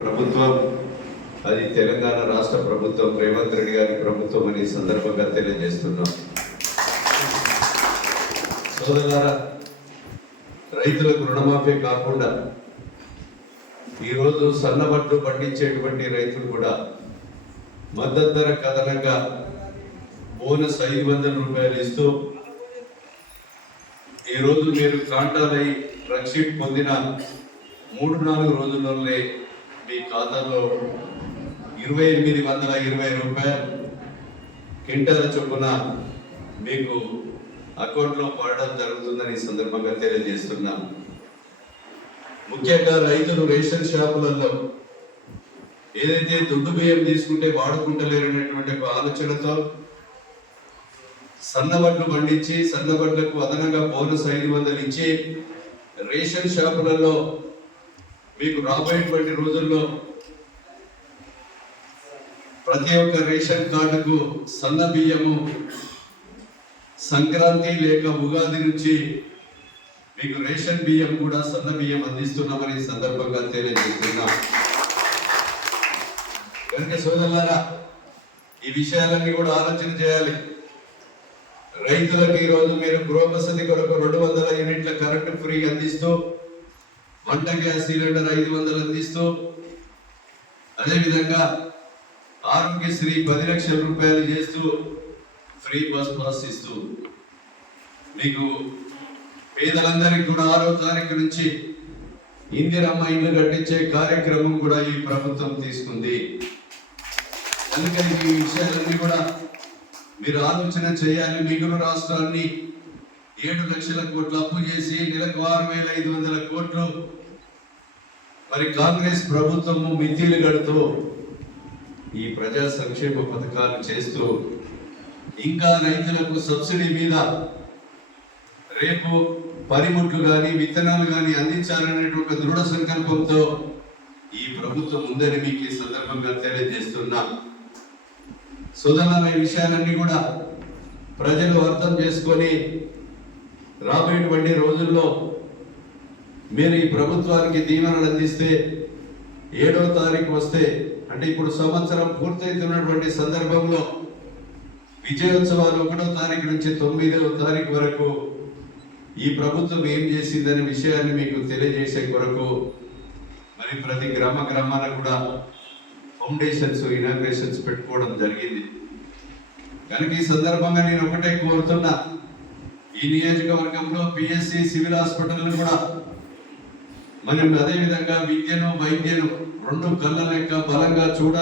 ప్రభుత్వం అది తెలంగాణ రాష్ట్ర ప్రభుత్వం రేవంత్ రెడ్డి గారి ప్రభుత్వం అని సందర్భంగా తెలియజేస్తున్నాం. సోదరులారా రైతులకు రుణమాఫీ కాకుండా ఈరోజు సన్నబట్లు పండించేటువంటి రైతులు కూడా మద్దతు ధర కథనంగా బోనస్ ఐదు వందల రూపాయలు ఇస్తూ ఈరోజు మీరు కాంటాలై రక్షీట్ పొందిన మూడు నాలుగు రోజుల్లోనే మీ ఖాతాలో ఇరవై ఎనిమిది వందల ఇరవై రూపాయలు కింటాల చొప్పున మీకు అకౌంట్లో పడడం జరుగుతుందని ఈ సందర్భంగా తెలియజేస్తున్నాం. ముఖ్యంగా రైతులు రేషన్ షాపులలో ఏదైతే దుడ్డు బియ్యం తీసుకుంటే వాడుకుంటలేరనేటువంటి ఒక ఆలోచనతో సన్నబడ్లు పండించి సన్నబడ్లకు అదనంగా బోనస్ ఐదు వందలు ఇచ్చి రేషన్ షాపులలో మీకు రాబోయేటువంటి రోజుల్లో ప్రతి ఒక్క రేషన్ కార్డుకు సన్న బియ్యము సంక్రాంతి లేక ఉగాది నుంచి మీకు రేషన్ బియ్యం కూడా సన్న బియ్యం అందిస్తున్నామని సందర్భంగా తెలియజేస్తున్నా. కనుక సోదరులారా ఈ విషయాలన్నీ కూడా ఆలోచన చేయాలి. రైతులకు ఈరోజు మీరు గృహ వసతి కొరకు రెండు వందల యూనిట్ల కరెంటు ఫ్రీ అందిస్తూ వంట గ్యాస్ సిలిండర్ ఐదు వందలు అందిస్తూ అదేవిధంగా ఆరోగ్యశ్రీ పది లక్షల రూపాయలు చేస్తూ ఫ్రీ బస్ పాస్ ఇస్తూ మీకు పేదలందరికీ కూడా ఆరో తారీఖు నుంచి ఇందిరమ్మ ఇల్లు కట్టించే కార్యక్రమం కూడా ఈ ప్రభుత్వం తీసుకుంది. అందుకని ఈ విషయాలన్నీ కూడా మీరు ఆలోచన చేయాలి. మిగులు రాష్ట్రాన్ని ఏడు లక్షల కోట్లు అప్పు చేసి నెలకు ఆరు వేల ఐదు వందల కోట్లు మరి కాంగ్రెస్ ప్రభుత్వము మితిలు గడుతూ ఈ ప్రజా సంక్షేమ పథకాలు చేస్తూ ఇంకా రైతులకు సబ్సిడీ మీద రేపు పనిముట్లు కానీ విత్తనాలు కానీ అందించాలనే ఒక దృఢ సంకల్పంతో ఈ ప్రభుత్వం ఉందని మీకు ఈ సందర్భంగా తెలియజేస్తున్నా. సుధనమైన విషయాలన్నీ కూడా ప్రజలు అర్థం చేసుకొని రాబోయేటువంటి రోజుల్లో మీరు ఈ ప్రభుత్వానికి దీవెనలు అందిస్తే ఏడో తారీఖు వస్తే అంటే ఇప్పుడు సంవత్సరం పూర్తవుతున్నటువంటి సందర్భంలో విజయోత్సవాలు ఒకటో తారీఖు నుంచి తొమ్మిదవ తారీఖు వరకు ఈ ప్రభుత్వం ఏం చేసిందనే విషయాన్ని మీకు తెలియజేసే కొరకు మరి ప్రతి గ్రామ గ్రామాన కూడా ఫౌండేషన్స్ ఇనాగ్రేషన్స్ పెట్టుకోవడం జరిగింది. కనుక ఈ సందర్భంగా నేను ఒకటే కోరుతున్నా ఈ నియోజకవర్గంలో పిఎస్సి సివిల్ హాస్పిటల్ కూడా మనం అదే విధంగా విద్యను వైద్యను రెండు కళ్ళ లెక్క బలంగా చూడాలి